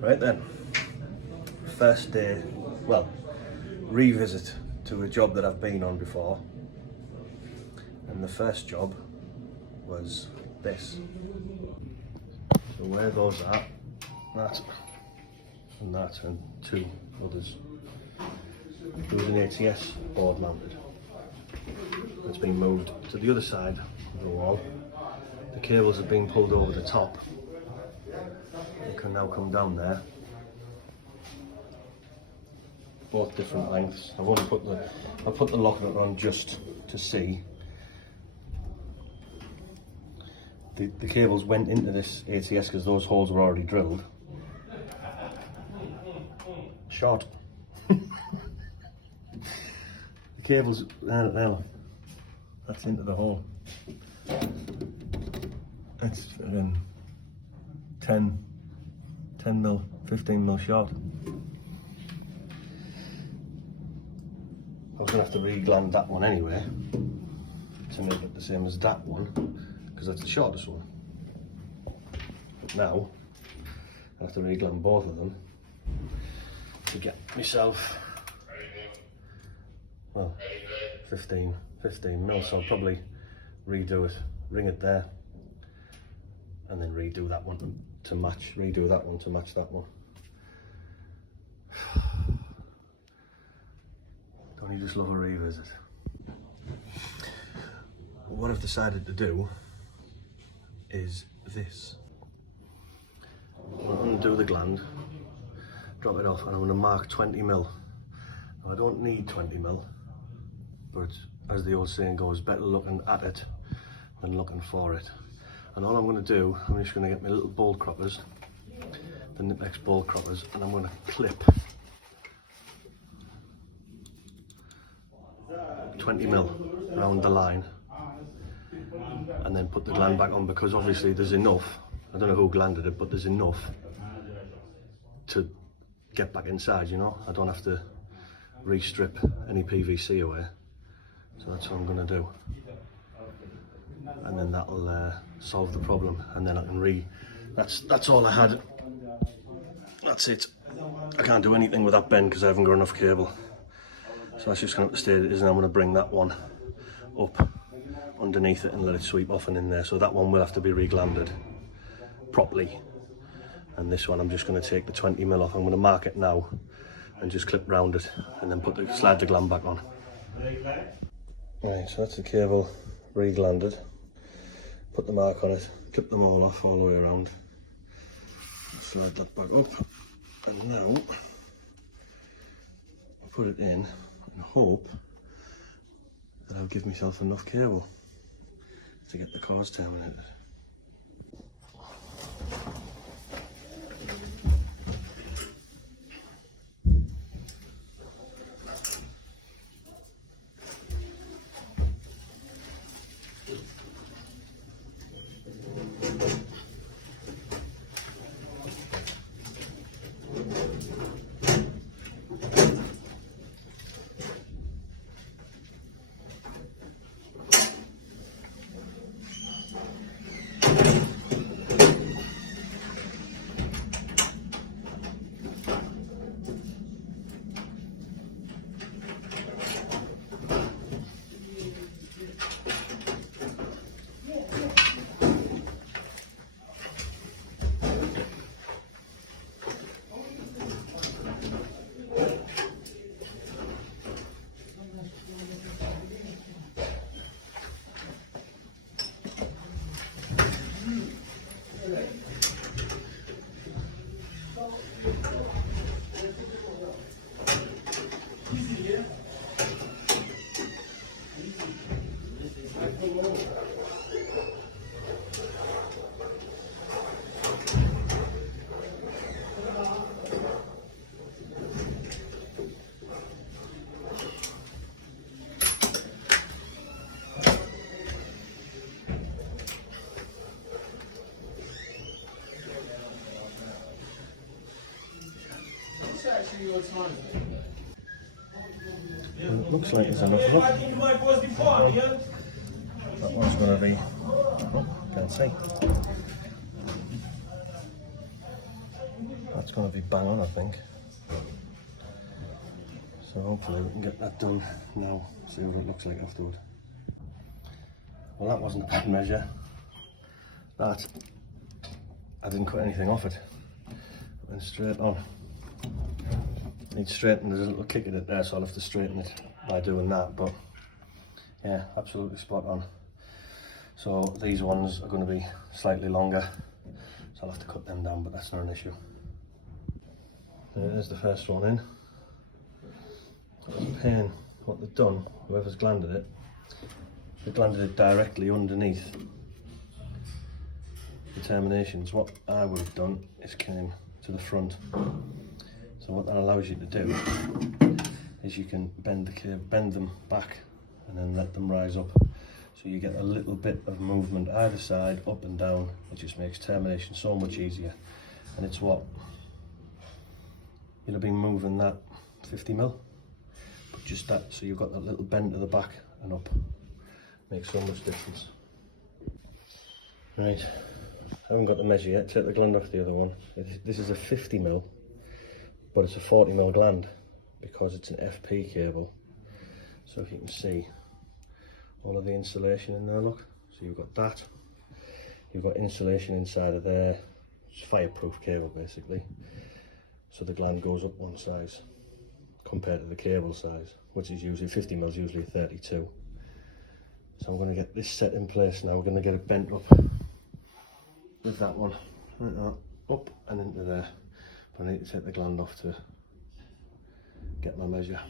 Right then, first day, well, revisit to a job that I've been on before, and the first job was this. So where those are, that and two others. There was an ATS board mounted. It's been moved to the other side of the wall. The cables have been pulled over the top. They can now come down there. Both different lengths. I've only put the locker on just to see. The cables went into this ATS because those holes were already drilled. Short. The cables, there, that's into the hole. It's 10 mil, 15 mil short. I was going to have to re-gland that one anyway to make it the same as that one, because that's the shortest one. But now I have to re-gland both of them to get myself, well, 15 mil, so I'll probably redo it, ring it there, and then redo that one to match, redo that one to match that one. Don't you just love a revisit? What I've decided to do is this. I'm going to undo the gland, drop it off, and I'm going to mark 20 mil. Now, I don't need 20 mil, but as the old saying goes, better looking at it than looking for it. And all I'm going to do, I'm just going to get my little bolt croppers, the Nipex bolt croppers, and I'm going to clip 20 mil around the line, and then put the gland back on, because obviously there's enough, I don't know who glanded it, but there's enough to get back inside, you know. I don't have to re-strip any PVC away, so that's what I'm going to do, and then that'll solve the problem, and then I can that's all I had, that's it. I can't do anything with that bend because I haven't got enough cable. So that's just going to have to stay as it is, and I'm going to bring that one up underneath it and let it sweep off and in there. So that one will have to be re-glanded properly. And this one I'm just going to take the 20 mil off. I'm going to mark it now and just clip round it and then slide the gland back on. Right, so that's the cable re-glanded. Put the mark on it, clip them all off all the way around. Slide that back up. And now I'll put it in and hope that I'll give myself enough cable to get the cars terminated. Well, it looks like there's enough of it. That one's going to be, oh, can't see. that's going to be bang on, I think. So hopefully we can get that done now, see what it looks like afterward. Well, that wasn't a bad measure. That, I didn't cut anything off it. It went straight on. Need straighten, there's a little kick in it there, so I'll have to straighten it by doing that, but yeah, absolutely spot on. So these ones are going to be slightly longer, so I'll have to cut them down, but that's not an issue. There's the first one in. It's a pain what they've done, whoever's glanded it, they've glanded it directly underneath the terminations. What I would have done is came to the front. So what that allows you to do is you can bend them back and then let them rise up. So you get a little bit of movement either side, up and down. It just makes termination so much easier. And it's what, you'll have been moving that 50mm, but just that, so you've got that little bend to the back and up. Makes so much difference. Right, I haven't got the measure yet. Take the gland off the other one. This is a 50mm, but it's a 40mm gland because it's an FP cable. So if you can see all of the insulation in there, look. So you've got that, you've got insulation inside of there. It's fireproof cable basically. So the gland goes up one size compared to the cable size, which is usually 50mm, is usually 32. So I'm going to get this set in place now. We're going to get it bent up with that one, like that, up and into there. But I need to take the gland off to get my measure.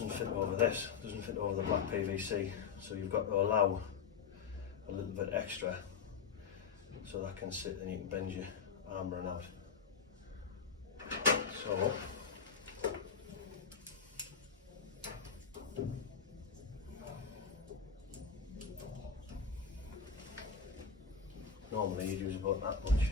doesn't fit over this, doesn't fit over the black PVC, so you've got to allow a little bit extra so that can sit and you can bend your armouring out. So normally you'd use about that much.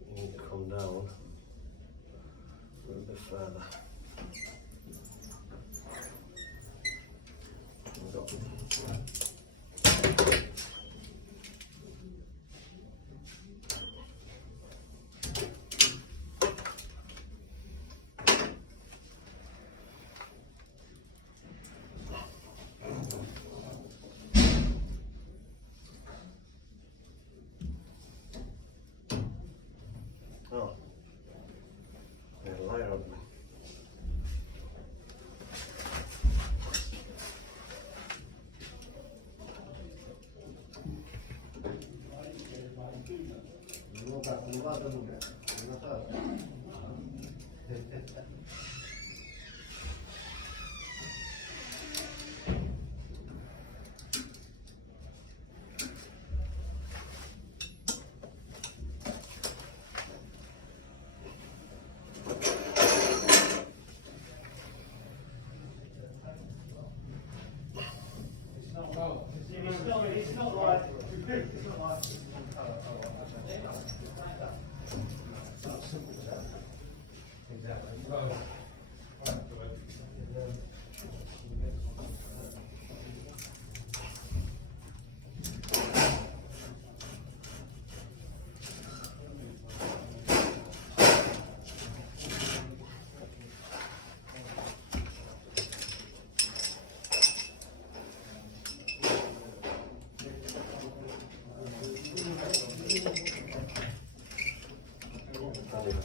You need to come down a little bit further. There we go. Oh, there's a light on me. It's not like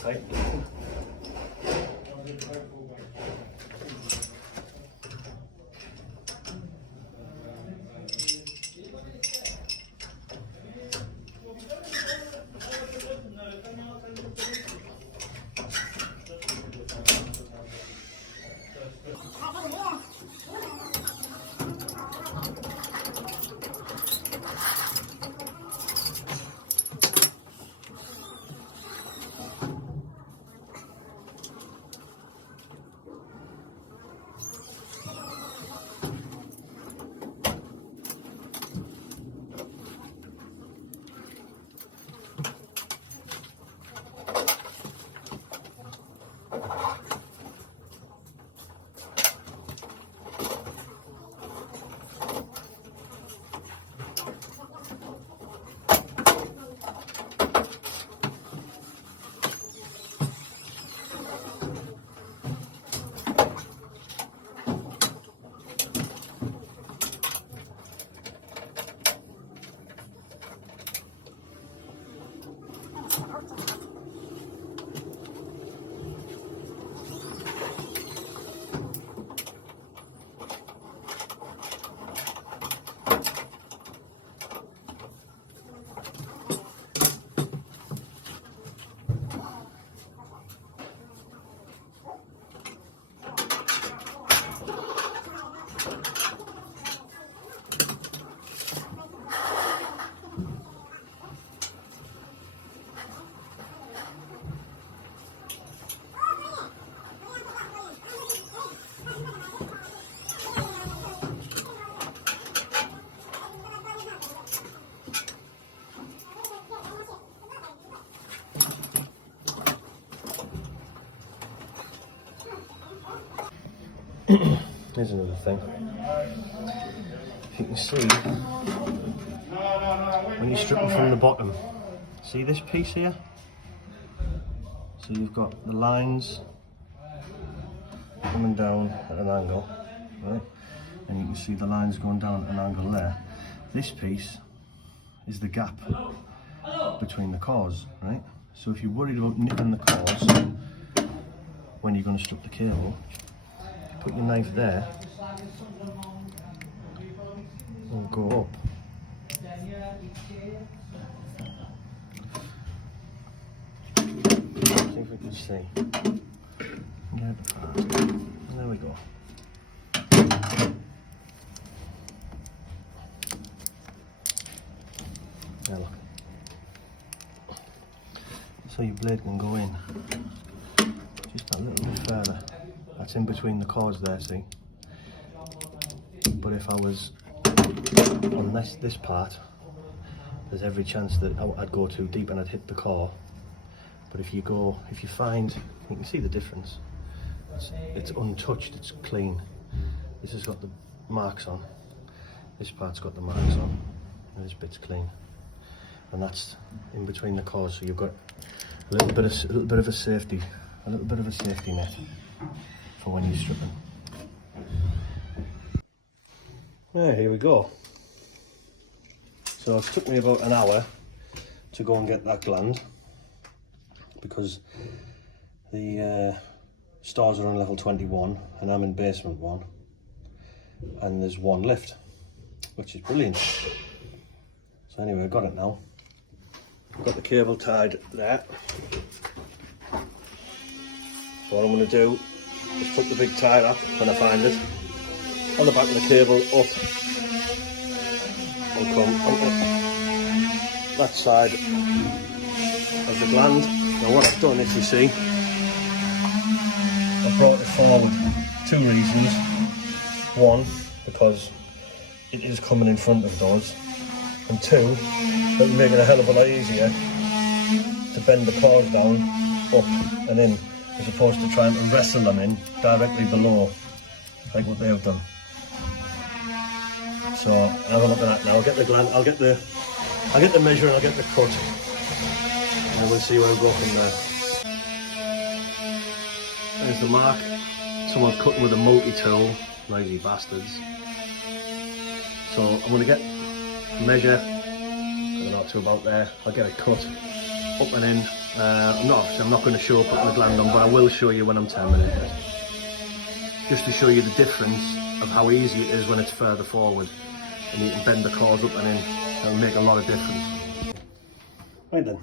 tight. Here's another thing. You can see when you strip them from the bottom. See this piece here? So you've got the lines coming down at an angle, right? And you can see the lines going down at an angle there. This piece is the gap between the cores, right? So if you're worried about nipping the cores when you're going to strip the cable, put your knife there and go up. See if we can see. There we go. There, look. So your blade can go in just a little bit further. That's in between the cores there, see? But if I was on this part, there's every chance that I'd go too deep and I'd hit the core. But if you find, you can see the difference. It's untouched, it's clean. This has got the marks on. This part's got the marks on. And this bit's clean. And that's in between the cores, so you've got a little bit of a safety net for when you're stripping. Right, here we go. So it took me about an hour to go and get that gland, because the stores are on level 21 and I'm in basement 1, and there's one lift, which is brilliant. So anyway, I got it now. I've got the cable tied there. So what I'm going to do is put the big tie up when I find it on the back of the cable up and come on that side of the gland. Now what I've done, if you see, I've brought it forward 2 reasons. One, because it is coming in front of those, and 2, it'll make it a hell of a lot easier to bend the claws down, up and in, as opposed to trying to wrestle them in directly below, like what they've done. So have a look at that now. I'll get the gland, I'll get the measure and I'll get the cut, and we'll see where we go from there. There's the mark. Someone's cutting with a multi-tool, lazy bastards. So I'm going to get a measure, I don't know, to about there. I'll get a cut, up and in. I'm not going to show putting the gland on, but I will show you when I'm terminated. Just to show you the difference of how easy it is when it's further forward. And you can bend the claws up and in. It'll make a lot of difference. Right then.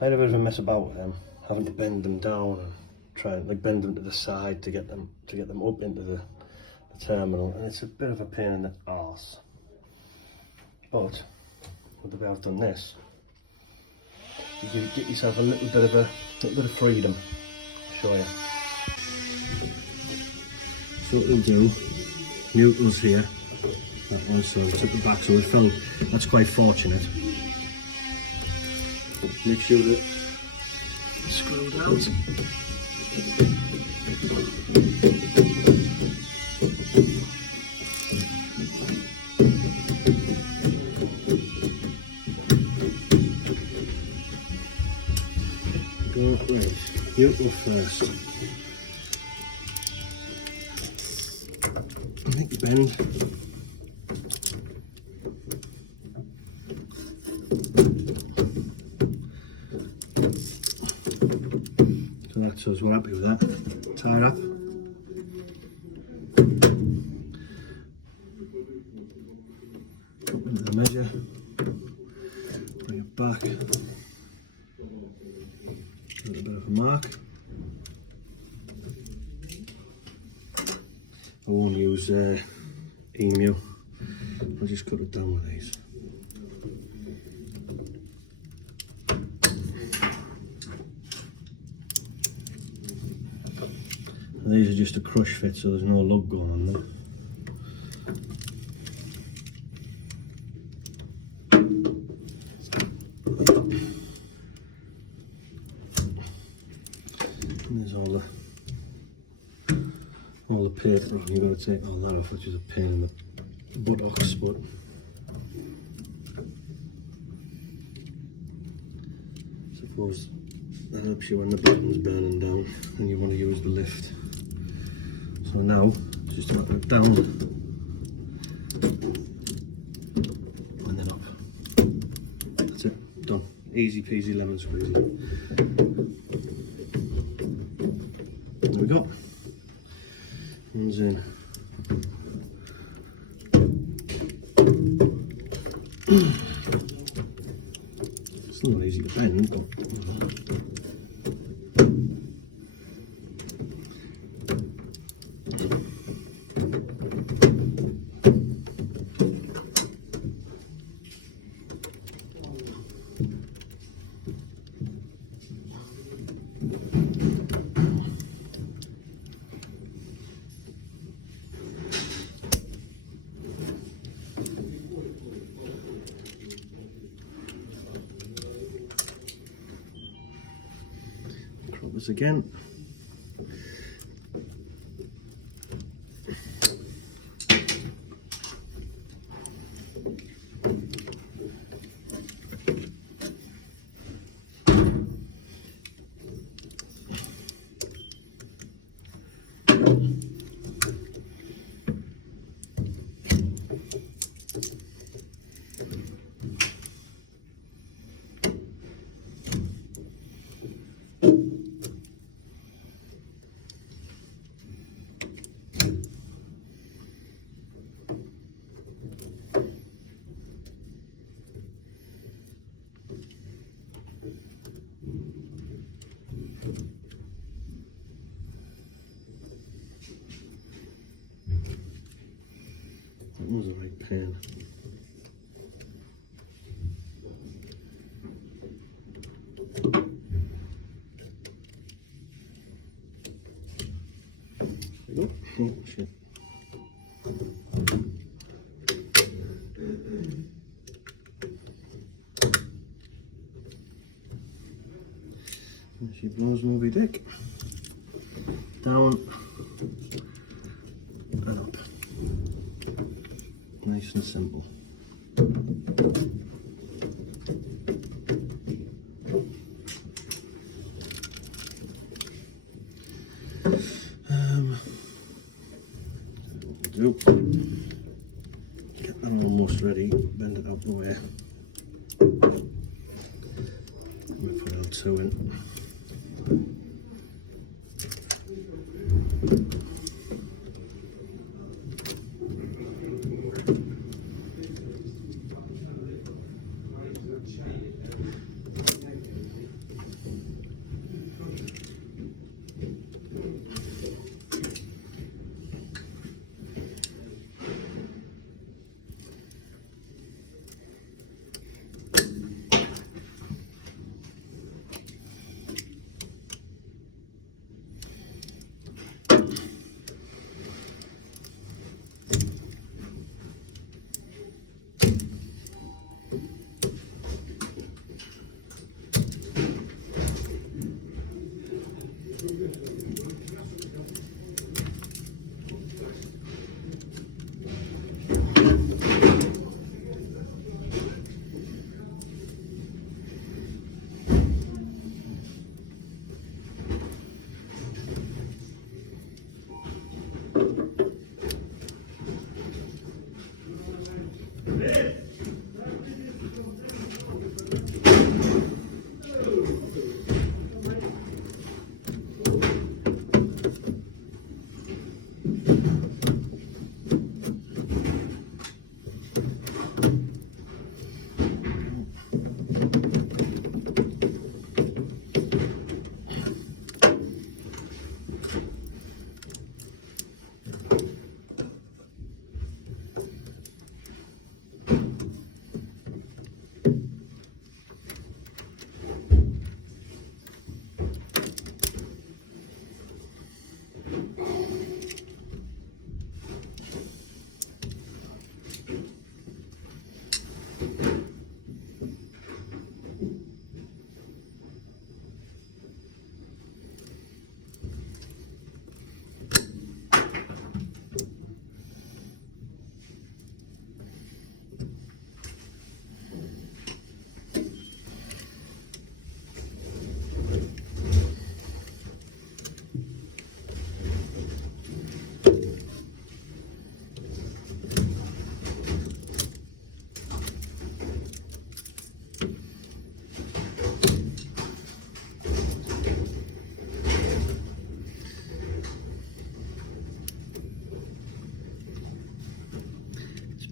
I had a bit of a mess about with them, having to bend them down and try and bend them to the side to get them up into the terminal, and it's a bit of a pain in the arse. But with the way I've done this, you can get yourself a little bit of freedom. I'll show you. So what we'll do, Newton's here. That one, so it's at the back, so it fell. That's quite fortunate. Make sure that it's screwed out. Go right, Newton first. Make the bend. So we're happy with that. Tie it up. Up into the measure. Bring it back. A little bit of a mark. I won't use emu. I'll just cut it down with these. And these are just a crush fit, so there's no lug going on them. And there's all the paper on. You've got to take all that off, which is a pain in the buttocks, but I suppose that helps you when the bottom's burning down and you want to use the lift. So now, just to knock it down and then up. That's it, done. Easy peasy lemon squeezy. There we go. One's in. It's not easy to bend, but surface again. That was a right pen. There we go. Oh, shit. She blows Moby Dick. Down and up. Nice and simple. Get them almost ready, bend it out the way. We put L2 in.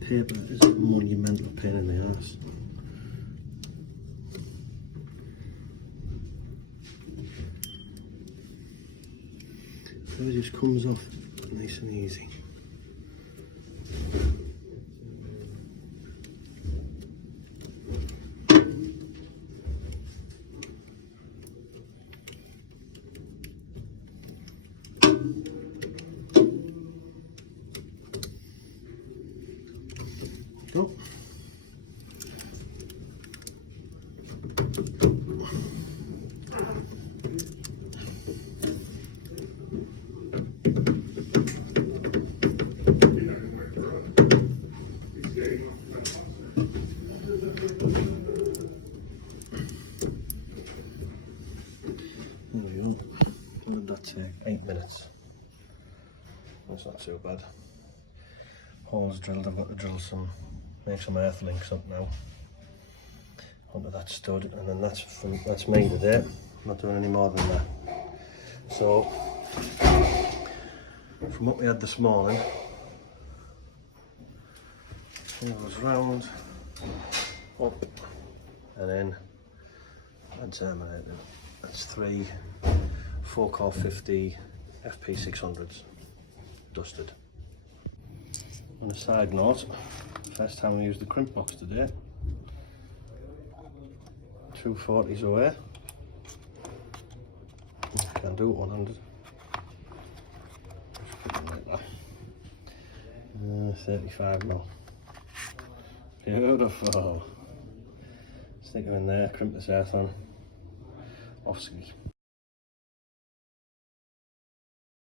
Paper is a monumental pain in the ass. So it just comes off nice and easy. Go. That's not too bad. Holes drilled, I've got to drill make some earth links up now onto that stud, and then that's me today. I'm not doing any more than that. So from what we had this morning, it goes round, up, and then and terminated. That's 3 4-core 50 fp600s dusted. On a side note, first time we used the crimp box today. 240s away. Can do it 100. Like that. 35 mil. Beautiful. Stick her in there, crimp this earth on. Off ski.